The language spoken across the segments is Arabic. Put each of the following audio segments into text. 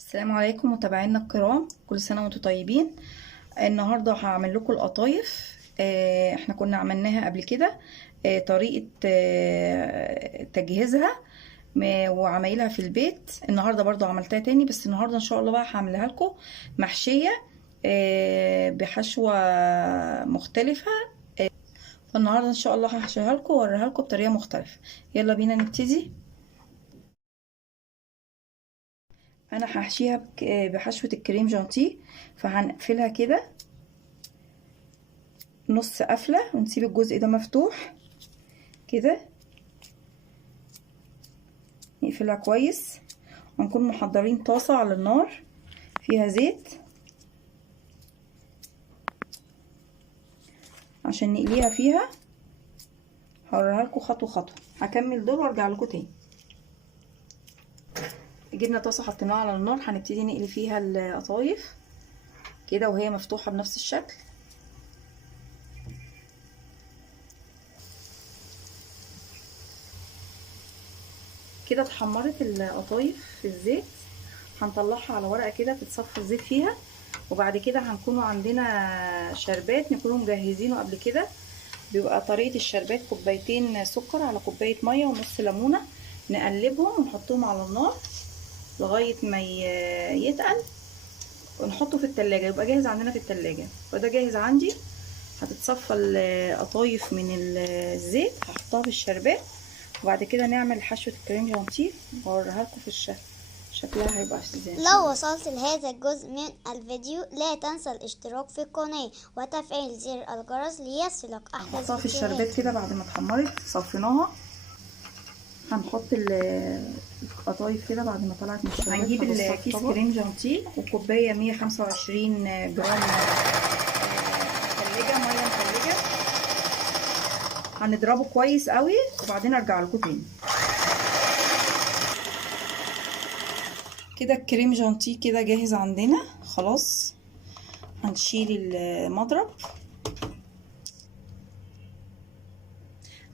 السلام عليكم متابعينا الكرام، كل سنة وانتم طيبين. النهاردة هعمل لكم القطايف. احنا كنا عملناها قبل كده. طريقة تجهيزها وعمايلها في البيت. النهاردة برضو عملتها تاني، بس النهاردة ان شاء الله بقى هعملها لكم محشية بحشوة مختلفة. فالنهاردة ان شاء الله هحشيها لكم واوريها لكم بطريقة مختلفة. يلا بينا نبتدي. انا هحشيها بحشوة الكريم جانتيه، فهنقفلها كده نص قفلة ونسيب الجزء ده مفتوح كده، نقفلها كويس. ونكون محضرين طاسة على النار فيها زيت عشان نقليها فيها. هوريها لكم خطوة خطوة، هكمل دول وارجع لكم تاني. جبنا طاسة حطيناها على النار، هنبتدي نقلي فيها القطايف كده وهي مفتوحة بنفس الشكل. كده اتحمرت القطايف في الزيت، هنطلعها على ورقة كده تتصفى الزيت فيها. وبعد كده هنكونوا عندنا شربات نكونوا مجهزينه قبل كده. بيبقى طريقة الشربات كوبايتين سكر على كوباية مية ونص ليمونة، نقلبهم ونحطهم على النار لغاية ما يتقل ونحطه في التلاجة، يبقى جاهز عندنا في التلاجة. وده جاهز عندي. هتتصفى القطايف من الزيت، هحطها في الشربات وبعد كده نعمل حشوة الكريم جانتيه واوريها لكم في الشكل. شكلها هيبقى ازاي. لو وصلت لهذا الجزء من الفيديو لا تنسى الاشتراك في القناة وتفعيل زر الجرس ليصلك احدث هنحطها في الشربات فيديوهاتي. كده بعد ما اتحمرت صفيناها. هنحط القطايف كده بعد ما طلعت من الشربات. هنجيب الكيس كريم جانتيه وكوبايه 125 جرام متلجه، ميه متلجه. هنضربه كويس قوي وبعدين ارجع لكم تاني. كده الكريم جانتيه كده جاهز عندنا خلاص. هنشيل المضرب.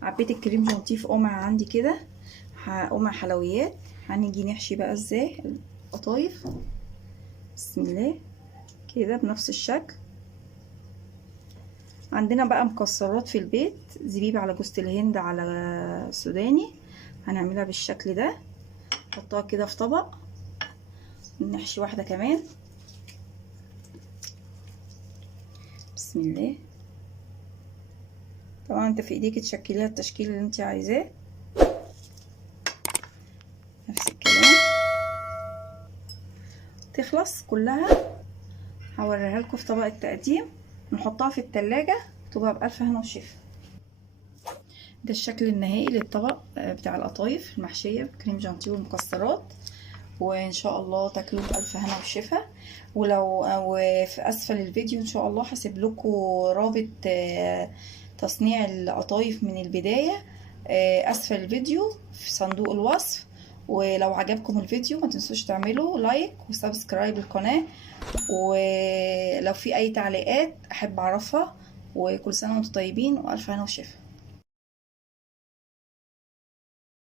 عبيت الكريم جانتيه في قمع عندي كده، قمع حلويات. هنيجي نحشي بقى ازاي القطايف. بسم الله كده بنفس الشكل. عندنا بقى مكسرات في البيت، زبيب على جوز الهند على سوداني، هنعملها بالشكل ده. نحطها كده في طبق، نحشي واحده كمان. بسم الله. طبعا انت في ايديك تشكليها التشكيل اللي انت عايزاه. نفس الكلام. تخلص كلها هوريها لكم في طبق التقديم، نحطها في التلاجة تبقى بألف هنا وشفا. ده الشكل النهائي للطبق بتاع القطايف المحشية بكريم جانتيه والمكسرات. وان شاء الله تاكلوه بألف هنا وشفا. ولو في اسفل الفيديو ان شاء الله هسيب لكم رابط تصنيع القطايف من البداية اسفل الفيديو في صندوق الوصف. ولو عجبكم الفيديو ما تنسوش تعملوا لايك وسبسكرايب للقناة، ولو في اي تعليقات احب اعرفها. وكل سنة وانتم طيبين والف هنا وشفا.